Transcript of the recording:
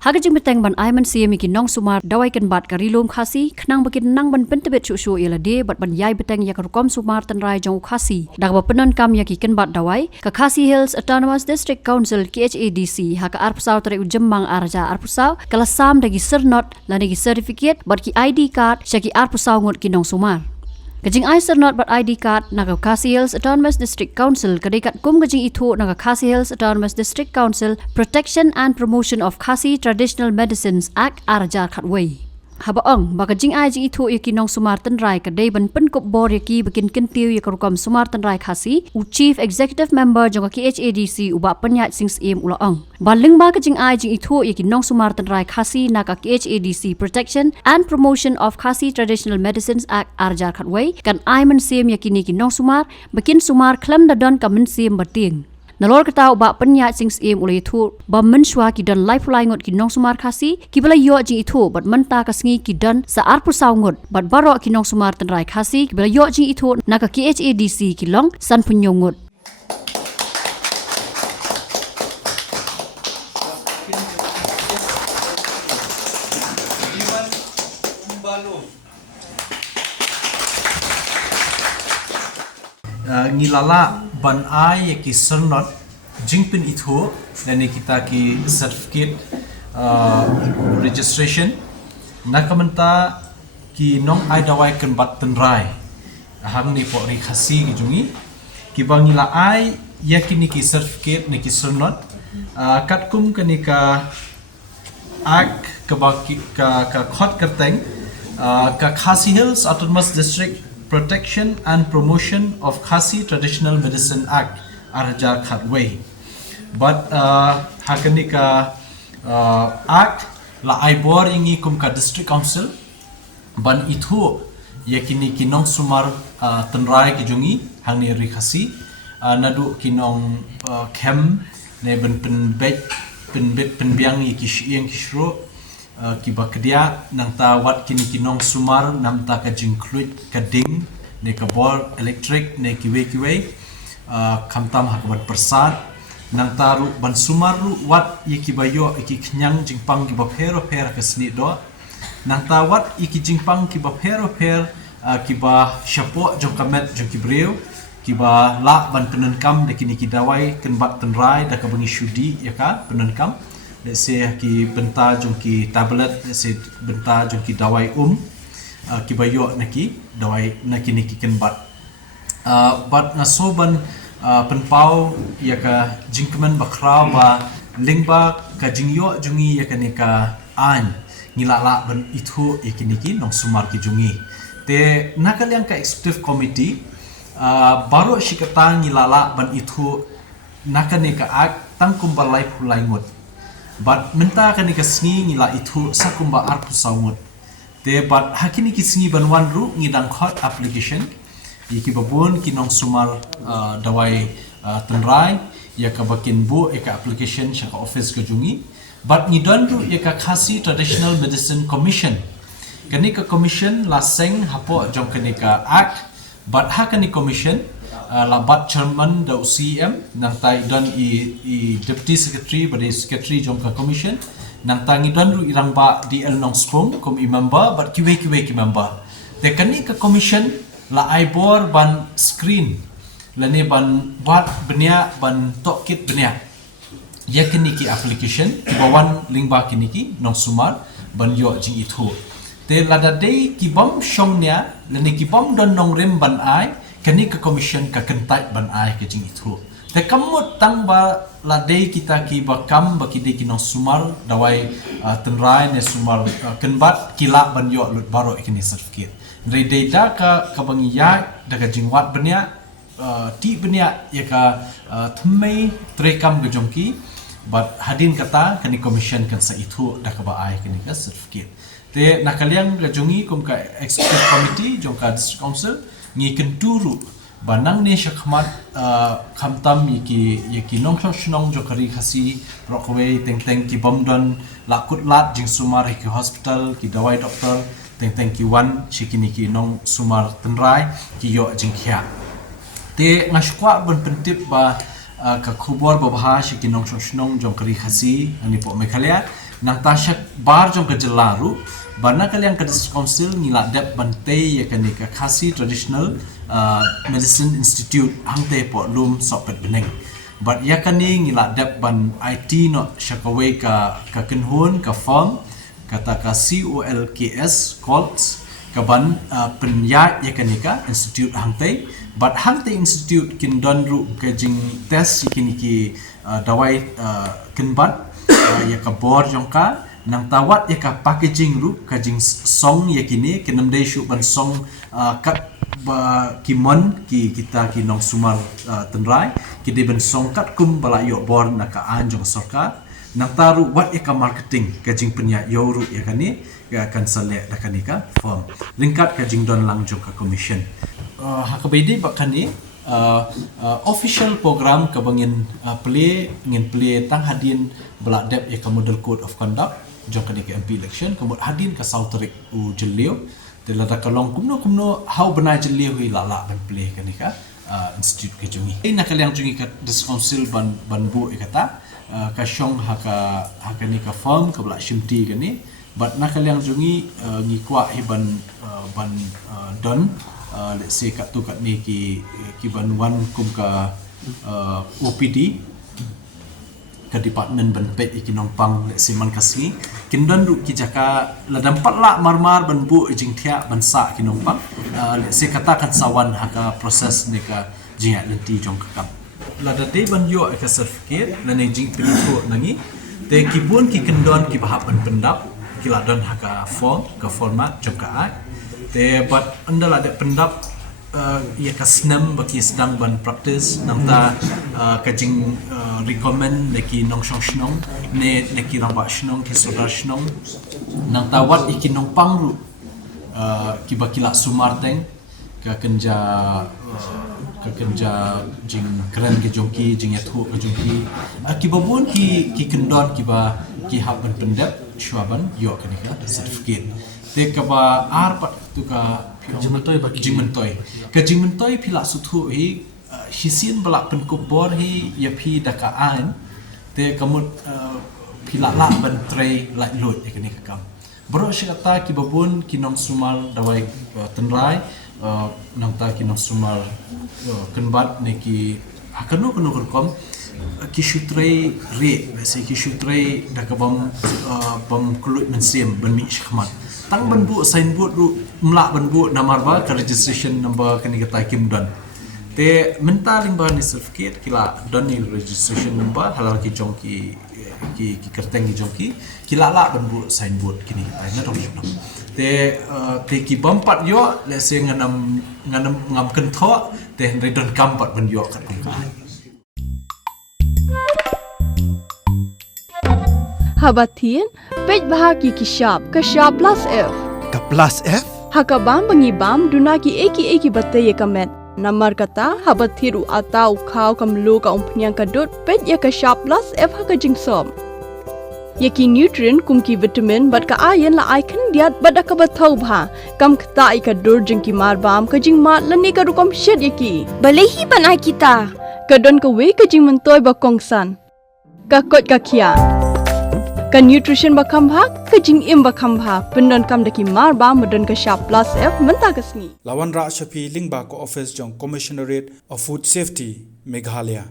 Hagajing beteng ban aiman siam iki nong sumar dawai kan bat karilom khasi khnang bakin nang ban pentebet chu ila de bat ban yai beteng yak rukom sumar tanrai jong khasi dagba penon kam yaki kan bat dawai ka Khasi Hills Autonomous District Council KHADC haka arpsau tare ujemmang arja arpsau kala sam dagi sernot lani gi certificate bat ki ID card syaki arpsau ngot ki nong sumar Kajing ai sernot bat ID card naga Khasi Hills Autonomous District Council kadekat kum kajing itu naga Khasi Hills Autonomous District Council Protection and Promotion of Khasi Traditional Medicines Act arjar khatway. Habaong bakajing ai jing itu yaki nong sumar tanrai kadai ban penkop bor yaki bikin kentiu yakarukam sumar tanrai Khasi u Chief Executive Member jonga KHADC uba penyat sings im ulaong. Baling ba kajing ai jing itu yaki nong sumar tanrai Khasi naga KHADC Protection and Promotion of Khasi Traditional Medicines Act arjar khatway kan ai man sim yaki niki nong sumar bikin sumar klam dadon kamen sim bating. Nalor kata uba penyat sings im ulai itu ba menshwa ki dan lifeline ngot ki nong sumar Khasi ki bala yo jing itu bat menta kasngi ki dan sa arpu saungot bat barok ki nong sumar tanrai Khasi ki bala yo jing itu naka KHADC ki long san punyongot ngilala ban ai ki sernot jingpin itu dan kita ki certificate registration nakamenta ki nong ai dawai kan bat tenrai hang ni po ri Khasi ki jungi ki bangila ai yakini ki certificate ni ki sernot katkum kanika ak ka khot kerteng ka Khasi Hills Autonomous District Protection and Promotion of Khasi Traditional Medicine Act arjar khatway but hakanika act la aibor ingi kum ka district council ban itu yakini kinong sumar tanrai ki jungi hangni ri Khasi nadu kinong kem ne ben pen biang ki shieng kishro ki bakdia nang ta wat kini kinong sumar nam ta ka jinclude ka ding ne ka bor electric ne kiwe kamtam hakbat persat nang ta ru ban sumar ru wat yiki bayo iki knyang jingpang ki bapero per ka sni do nang ta wat iki jingpang ki bapero per ki ba shapo jong kamet jong ki breu ki ba la ban penenkam de kini ki dawai ken bat tenrai da ka bangi shudi ya ka penenkam let's say ki benta jong ki tablet let's say benta jong ki dawai ki bayo naki dawai naki niki ken bat ngasoban penpau ya ka jingkemen bakrau ba lingba ka jingyo jungi ya ka nika an ngilala ban itu niki nong sumar ki jungi te nakal yang ka executive committee baru shikata ngilala ban itu nakanika ak tangkum balai pulai ngot but menta kani kasngi ngila itu sakumba arpu saungot te but hakini kisngi banwan ru ngidang khot application yiki babun kinong sumar dawai tenrai ya ka bakin bu eka application shaka office ka jungi but ngidon ru ya ka Khasi Traditional Medicine Commission kani ka commission laseng hapo jong kani ka act but hakani commission labat chairman da UCM nang tai don i deputy secretary badi secretary jong ka commission nang tangi don ru irang ba DL nong sprung kom i member but kiwe ki member te kani ka commission la aibor ban screen lani ban buat benia ban tokit benia ya kini ki application bawan lingba kini ki nong sumar ban yo jing itu te lada day ki bom shongnya lani ki bom don nong rem ban ai kani ka commission ka kentai ban ai ke jing itu te kamut tang ba la day kita ki bakam baki de ki nong sumar dawai tenrai ne sumar kenbat kila ban yo lut baro ikini certificate re de da ka bangi ya daga jingwat benya ti benya ya ka thmei trekam ge jongki but hadin kata kani commission kan sa itu da ka ba ai kini ka certificate te nakaliang ga jongi kum ka executive committee jong ka district council ngi kenturu banang ne shakmat khamtam yiki nong shnong jokari Khasi rokwe teng ki bomdon lakut lat jing sumar ki hospital ki dawai doktor teng ki wan shikini ki nong sumar tenrai ki yo jing khya te ngashkwa bon pentip ba ka khubor babha shiki nong shnong jokari Khasi ani po Meghalaya nang tasyak bar jong kejelaru bana kalian ke council ngila dep bante ya kanika Khasi Traditional Medicine Institute hangte po lum sopet beneng but ya kani ngila dep ban IT no shakaway ka kenhun ka form kata ka COLKS Colts ka ban penyat ya kanika institute hangte but hangte institute kin donru ka jing test kiniki dawai kenbat ya ka bor jongka nang tawat ya ka packaging ru ka jing song ya kini kinam dei shu ban song kat ba kimon ki kita ki nong sumar tenrai ki de ban song kat kum bala yo bor na ka anjong sorka nang taru wat ya ka marketing ka jing penya yo ru ya kani ya kan sale da kani ka form ringkat ka jing don lang jong ka commission hakabedi bakani official program kabangin play tang hadin bela dep ya ka model code of conduct jong kani ka MP election kemud hadin ka sauterik u jelio de la kalong kumno how benai jelio hi lala ban play kani ka institute ke jungi ina kaliang jungi ka this council ban bu ikata ka shong haka ni ka form ka bela shimti kani but na kaliang jungi ngikwa hi ban don let's say kat tu kat ni ki ban wan kum ka OPD ka department ban pet ikinong pang let's say man kasni kindan ru ki jaka la dampat la marmar ban bu jing thia ban sa kinong pang let's say kata kan sawan haka proses ni ka jingat lenti jong kakam la da de ban yo ka certificate la ne jing pilih nangi te kibun ki kendon ki bahap ban pendap ki la don haka form ka format jong ka ai te but andal ada pendap ia kasnam bagi sedang ban practice namta kajing recommend leki nong snong ne leki ramba snong ki sodar snong nang tawat ikinong pangru ki bakila sumarteng ka kenja jing keren ke jongki jing yathu ke jongki ki babun ki kendon ki hab ban pendap shwaban yo kanika certificate te ka ba pat tu ka jingmentoi ka jingmentoi phila suthu hi hisin bala penkubor hi ya phi daka an te kamut phila la ban tray la lot ekani ka kam bro shikata ki babun ki nong sumal dawai tenrai nang ta ki nong sumal kenbat ne ki akano kom ki shutrei re se ki shutrei daka bam kulut mensim ban mi shkhmat tang ban bu sign board ru mla ban bu namar ba ka registration number kani kata kim don te menta ling ba ni certificate kila don ni registration number halal ki jongki ki kerteng ki jongki kila la ban bu sign board kini kata na dong jong te ki bampat yo le se nganam ngam kentho te redon kampat ban yo kat ka Habatin, pej bahagi kishap plus F. Ka plus F? Hakabam bangibam duna ki eki batte ye kamet. Namar kata habathiru atau khau kamlu ka umpnyang kadut pej ye kishap plus F haka jingsom. Yeki nutrient kum ki vitamin bat ka ayen la icon diat bat ka bathau bha kam khta i ka dur jing ki mar bam ka jing mat lani ka rukom shed yeki. Balehi banai kita. Kadon ka we ka jing mentoy ba kongsan. Ka kot ka kia. Ka nutrition bakam bha ka jing im bakam bha pendon kam daki mar ba modon ka sharp plus F menta kasni Lawan Ra Shafi Lingba ko office jong Commissionerate of Food Safety Meghalaya